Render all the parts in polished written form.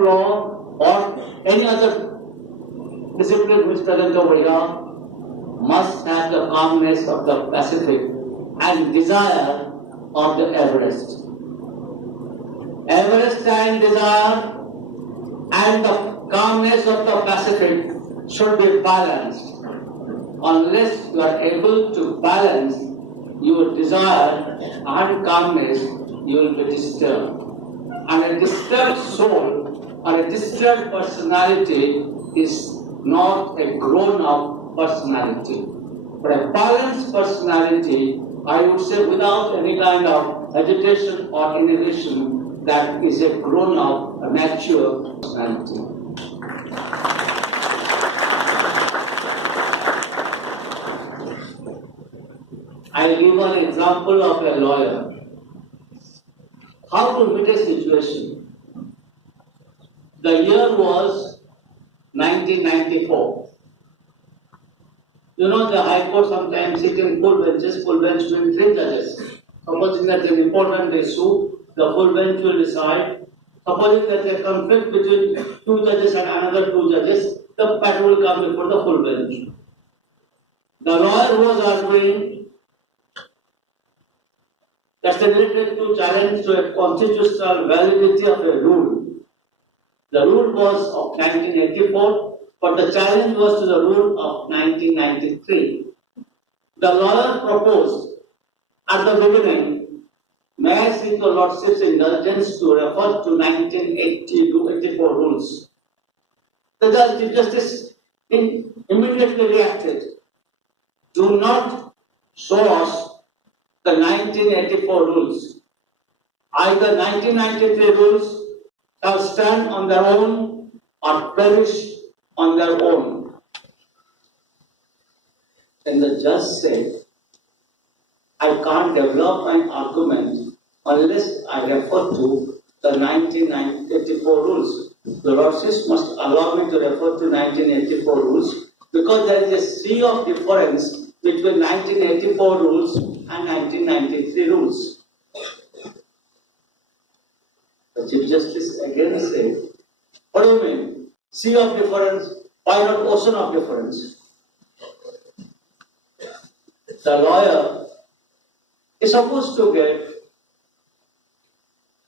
law or any other discipline which present over here must have the calmness of the Pacific and desire of the Everest. Everest and desire and the calmness of the Pacific should be balanced. Unless you are able to balance your desire and calmness, you will be disturbed. And a disturbed soul or a disturbed personality is not a grown-up personality. But a balanced personality, I would say, without any kind of agitation or inhibition, that is a grown-up, a mature personality. I'll give an example of a lawyer. How to meet a situation? The year was 1994. You know, the High Court sometimes sit in full benches, full bench between 3 judges. Supposing that an important issue, the full bench will decide. Supposing that there is a conflict between 2 judges and another 2 judges, the matter will come before the full bench. The lawyer was arguing that's related to challenge to a constitutional validity of a rule. The rule was of 1984, but the challenge was to the rule of 1993. The lawyer proposed at the beginning, may I seek the Lordship's indulgence to refer to 1984 rules. The Chief Justice immediately reacted. Do not show us the 1984 rules. Either 1993 rules shall stand on their own or perish on their own. Then the judge said, I can't develop my argument unless I refer to the 1984 rules. The Lordships must allow me to refer to 1984 rules because there is a sea of difference between 1984 rules and 1993 rules. The Chief Justice again said, what do you mean? Sea of difference, why not ocean of difference? The lawyer is supposed to get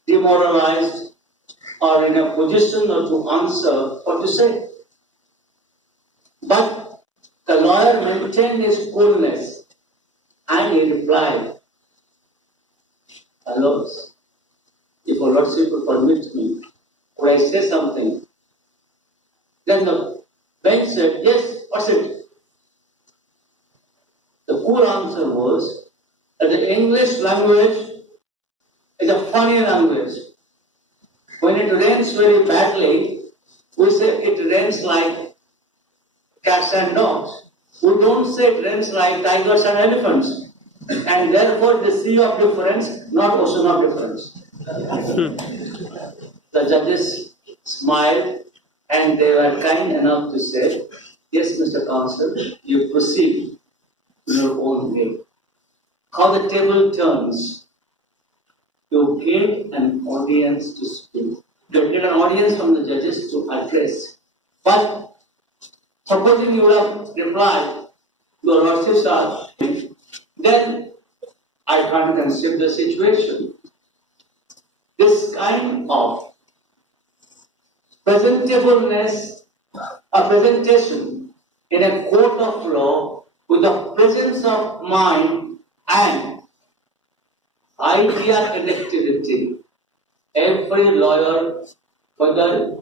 demoralized or in a position to answer what to say. But the lawyer maintained his coolness and he replied, hello, if your Lordship will permit me, could I say something? Then the bench said, yes, what's it? The cool answer was that the English language is a funny language. When it rains very badly, we say it rains like cats and dogs. We don't say it rains like tigers and elephants. And therefore the sea of difference, not ocean of difference. The judges smiled and they were kind enough to say, yes, Mr. Counsel, you proceed in your own way. How the table turns, you give an audience to speak. You get an audience from the judges to address. But supposing you would have replied, your Lordships are, then I can't consider the situation. This kind of presentableness, a presentation in a court of law with the presence of mind and idea connectivity. Every lawyer, whether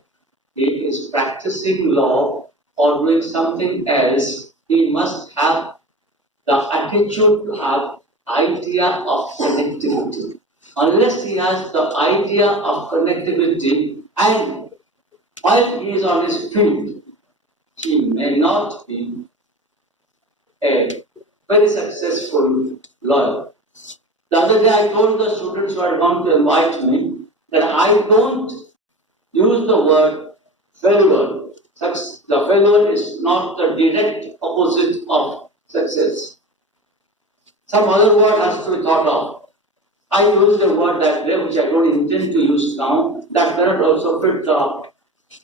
he is practicing law or doing something else, he must have the attitude to have idea of connectivity. Unless he has the idea of connectivity and while he is on his feet, he may not be a very successful lawyer. The other day I told the students who had come to invite me that I don't use the word failure. The failure is not the direct opposite of success. Some other word has to be thought of. I used the word that way, which I don't intend to use now. That cannot also fit the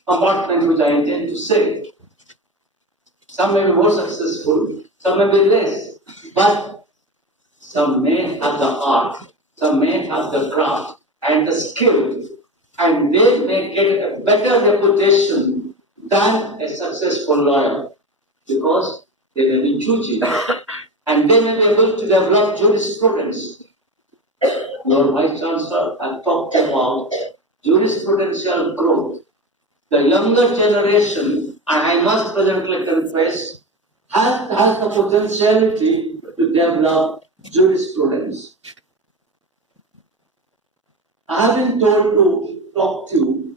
compartment which I intend to say. Some may be more successful, some may be less. But some may have the art, some may have the craft and the skill, and they may get a better reputation than a successful lawyer because they may be choosy and they may be able to develop jurisprudence. Your Vice Chancellor has talked about jurisprudential growth. The younger generation, and I must presently confess, has the potentiality to develop jurisprudence. I have been told to talk to you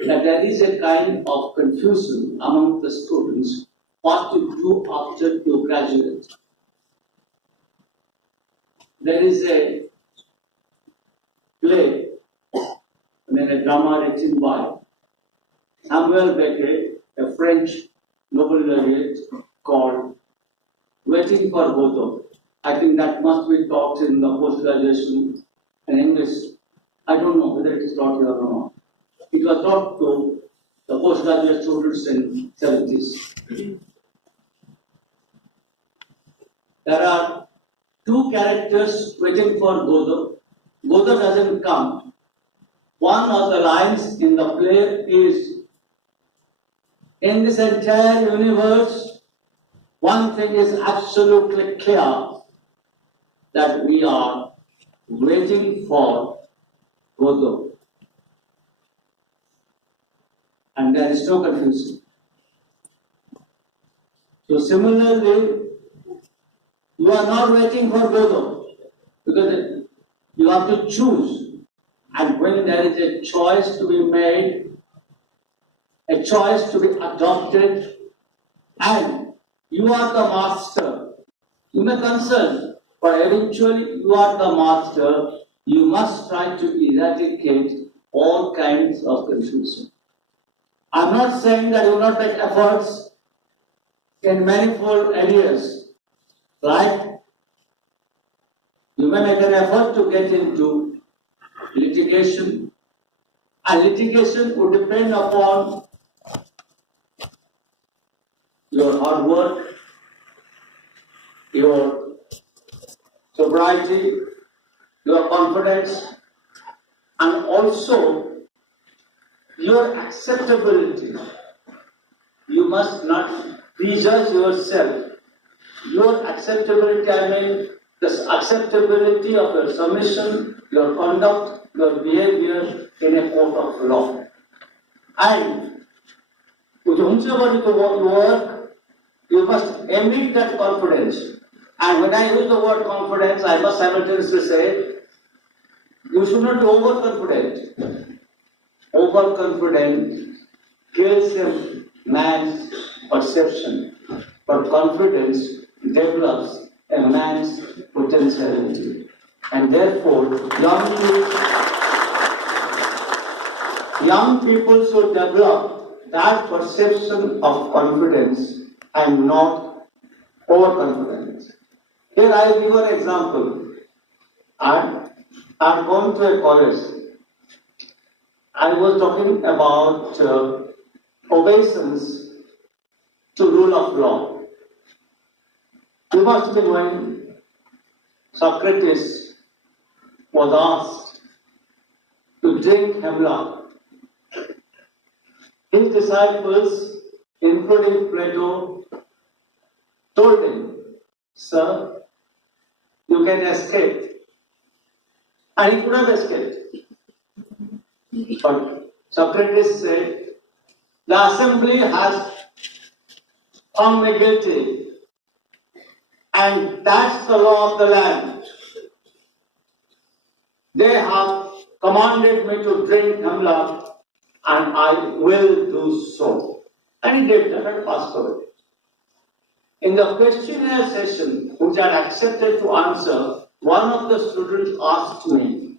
that there is a kind of confusion among the students what to do after you graduate. There is a play, a drama written by Samuel Beckett, a French Nobel laureate, called Waiting for Godot. I think that must be taught in the post-graduation in English. I don't know whether it is taught here or not. It was taught to the postgraduate students in 70s. There are two characters waiting for Godot. Godot doesn't come. One of the lines in the play is, in this entire universe, one thing is absolutely clear, that we are waiting for Godot. And there is no confusion. So similarly, you are not waiting for Godot because you have to choose. And when there is a choice to be made, a choice to be adopted, and you are the master, you may consult, but eventually you are the master, you must try to eradicate all kinds of confusion. I'm not saying that you will not make efforts in manifold areas, like you may make an effort to get into litigation, and litigation would depend upon your hard work, your sobriety, your confidence, and also your acceptability. You must not prejudge yourself. Your acceptability, I mean the acceptability of your submission, your conduct, your behavior in a court of law. And whichever you work, you must emit that confidence. And when I use the word confidence, I must simultaneously say, you should not be overconfident. Overconfident kills a man's perception, but confidence develops a man's potentiality. And therefore, young people should develop that perception of confidence and not overconfidence. Here I give an example. I'm going to a college. I was talking about obeisance to rule of law. You must be knowing Socrates was asked to drink hemlock. His disciples, including Plato, told him, "Sir, you can escape." And he could have escaped. But Socrates said, the assembly has found me guilty, and that's the law of the land. They have commanded me to drink hemlock, and I will do so. And he did that and passed away. In the questionnaire session, which I accepted to answer, one of the students asked me,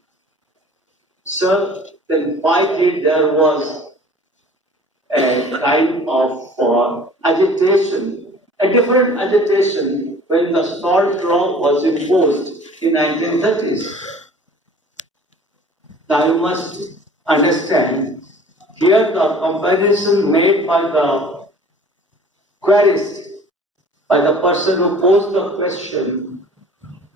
"Sir, then why did there was a kind of agitation, a different agitation when the salt law was imposed in 1930s. Now you must understand, here the comparison made by the querist, by the person who posed the question,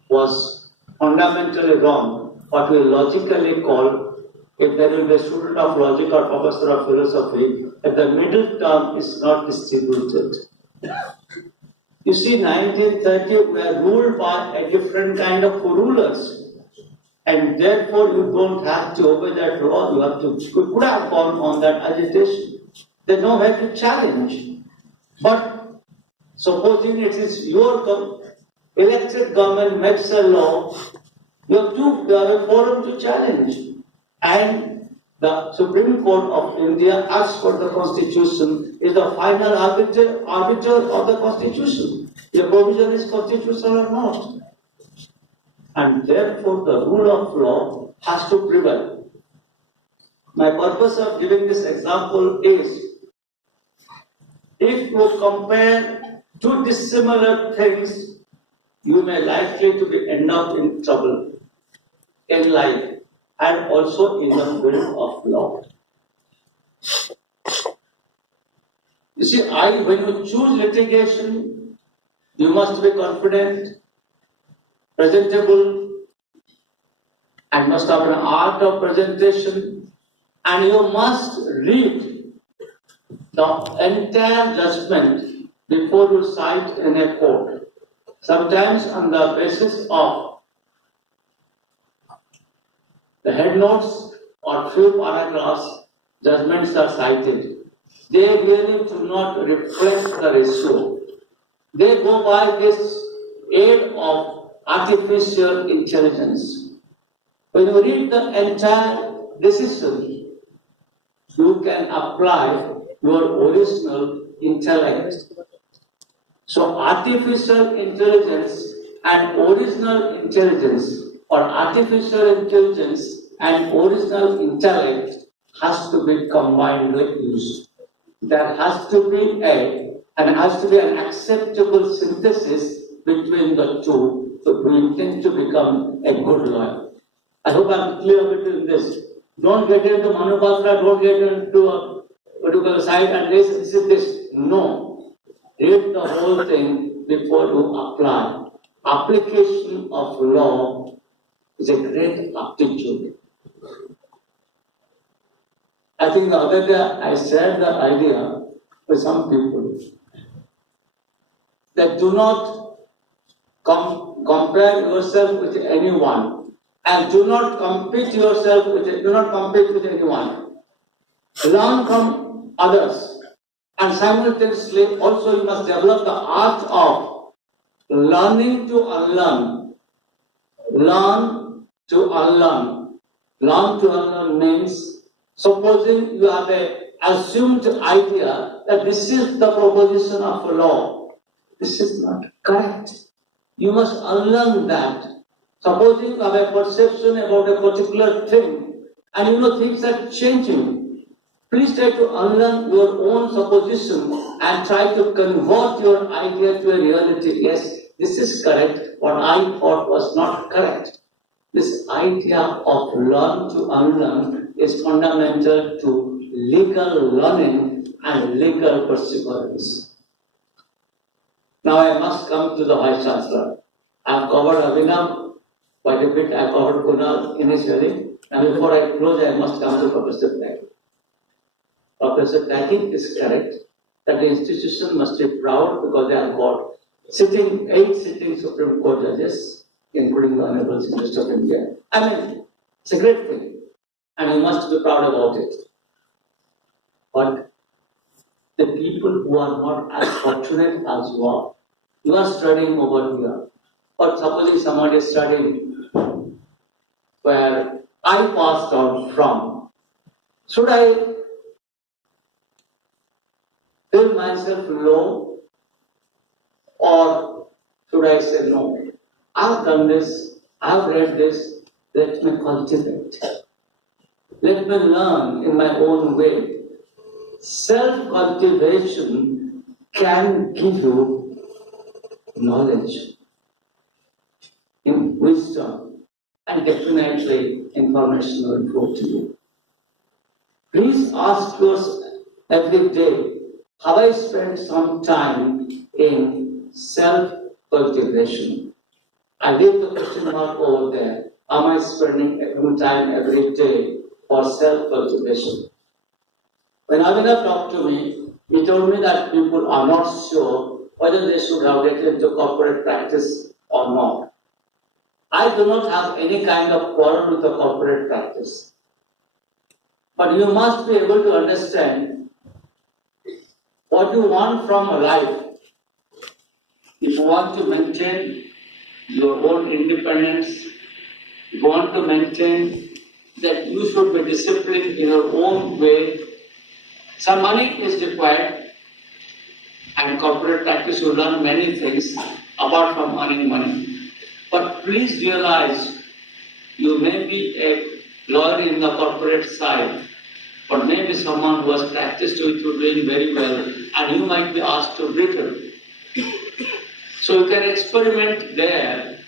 was fundamentally wrong. What we logically call, if there will be a student of logic or professor of philosophy, that the middle term is not distributed. You see, 1930 we were ruled by a different kind of rulers, and therefore you don't have to obey that law. You could have gone on that agitation. There's no way to challenge. But supposing it is your elected government makes a law, you have a forum to challenge. And the Supreme Court of India, as per the Constitution, is the final arbiter of the Constitution. The provision is constitutional or not. And therefore the rule of law has to prevail. My purpose of giving this example is, if you compare two dissimilar things, you may likely to end up in trouble in life and also in the field of law. You see, when you choose litigation, you must be confident, presentable, and must have an art of presentation, and you must read the entire judgment before you cite in a court. Sometimes on the basis of the head notes or few paragraphs, judgments are cited. They really do not reflect the issue. They go by this aid of artificial intelligence. When you read the entire decision, you can apply your original intellect. So artificial intelligence and original intelligence, or artificial intelligence and original intellect, has to be combinedly used. There has to be an acceptable synthesis between the two if we intend to become a good lawyer. I hope I'm clear between this. Don't get into Manupatra, don't get into a particular side and this. No. Read the whole thing before you apply. Application of law is a great aptitude. I think the other day I shared the idea with some people that do not compare yourself with anyone and do not compete with anyone. Learn from others, and simultaneously also you must develop the art of learning to unlearn. Learn to unlearn. Learn to unlearn means, supposing you have an assumed idea that this is the proposition of law. This is not correct. You must unlearn that. Supposing you have a perception about a particular thing and things are changing, please try to unlearn your own supposition and try to convert your idea to a reality. Yes, this is correct. What I thought was not correct. This idea of learn to unlearn is fundamental to legal learning and legal perseverance. Now I must come to the Vice Chancellor. I have covered Abhinav quite a bit. I covered Kunal initially. And before I close, I must come to Professor Taggi. Professor Taggi is correct that the institution must be proud because they have got 8 sitting Supreme Court judges, including the Honorable Chief Justice of India. I mean, it's a great thing, and we must be proud about it. But the people who are not as fortunate as you are studying over here. But supposing someone is studying where I passed out from, should I feel myself low, or should I say no? I've done this, I've read this, let me cultivate. Let me learn in my own way. Self-cultivation can give you knowledge. in wisdom and definitely information will flow to you. Please ask yourself every day, have I spent some time in self-cultivation? I leave the question mark over there. Am I spending time every day for self-cultivation? When Avinav talked to me, he told me that people are not sure whether they should have get into corporate practice or not. I do not have any kind of quarrel with the corporate practice. But you must be able to understand what you want from a life. If you want to maintain your own independence, if you want to maintain that you should be disciplined in your own way, some money is required, and corporate practice will learn many things apart from earning money. But please realize, you may be a lawyer in the corporate side, but maybe someone who has practiced it will doing very well, and you might be asked to return. So you can experiment there,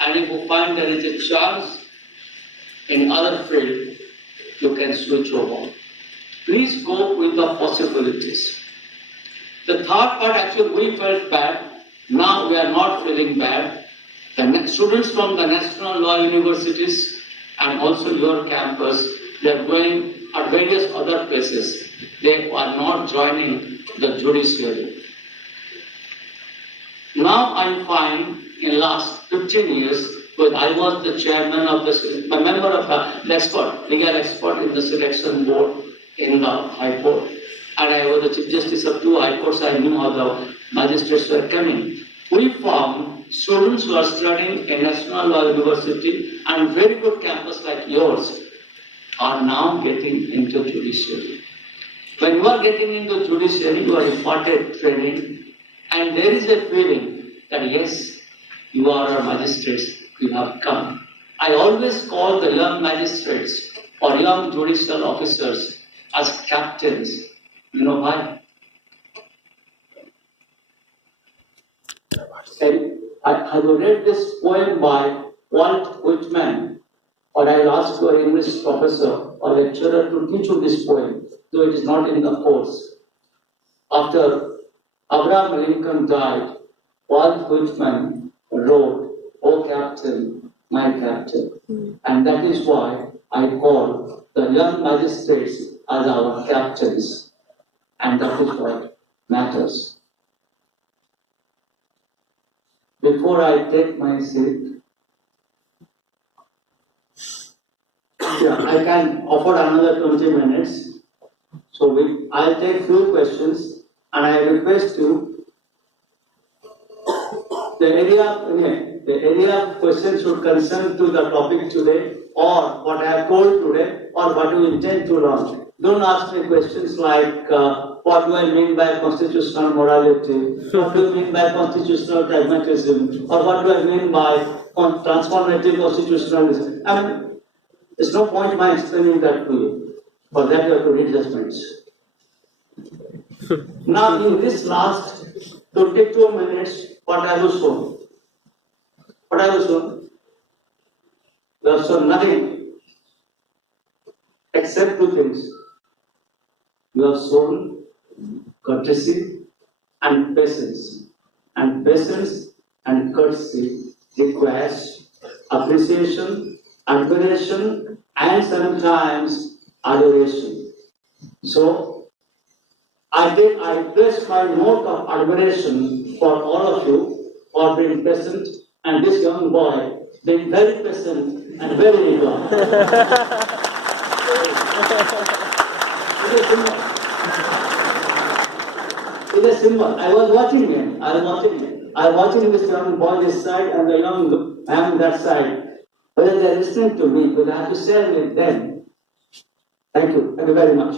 and if you find there is a chance in other field, you can switch over. Please go with the possibilities. The third part, actually, we felt bad. Now we are not feeling bad. The students from the national law universities and also your campus, they are going at various other places. They are not joining the judiciary. Now I find in last 15 years, when I was the chairman of the, a member of the legal expert in the selection board in the High Court, and I was the Chief Justice of 2 High Courts, I knew how the magistrates were coming. We found students who are studying in National Law University and very good campus like yours are now getting into judiciary. When you are getting into judiciary, you are imparted training, and there is a feeling that yes, you are a magistrate, you have come. I always call the young magistrates or young judicial officers as captains. You know why? I read this poem by Walt Whitman, or I will ask your English professor or lecturer to teach you this poem, though it is not in the course. After Abraham Lincoln died, Walt Whitman wrote, "O Captain, my Captain." And that is why I call the young magistrates as our captains. And that is what matters. Before I take my seat, I can offer another 20 minutes. So I'll take few questions, and I request you, the area of questions should concern to the topic today, or what I have told today, or what you intend to learn. Don't ask me questions like, what do I mean by constitutional morality? What do I mean by constitutional pragmatism? Or what do I mean by transformative constitutionalism? I mean, there's no point in my explaining that to you. For that you have to read judgments. Now in this last 22 minutes, what I was shown? What I was shown? You have shown nothing except 2 things. You have shown courtesy and patience. And patience and courtesy requires appreciation, admiration, and sometimes adoration. So I place my note of admiration for all of you for being patient, and this young boy being very patient and very eager. It is simple. I was watching him. I was watching this young boy this side and the young man that side. Whether they are listening to me, but I have to share with them. Thank you. Thank you very much.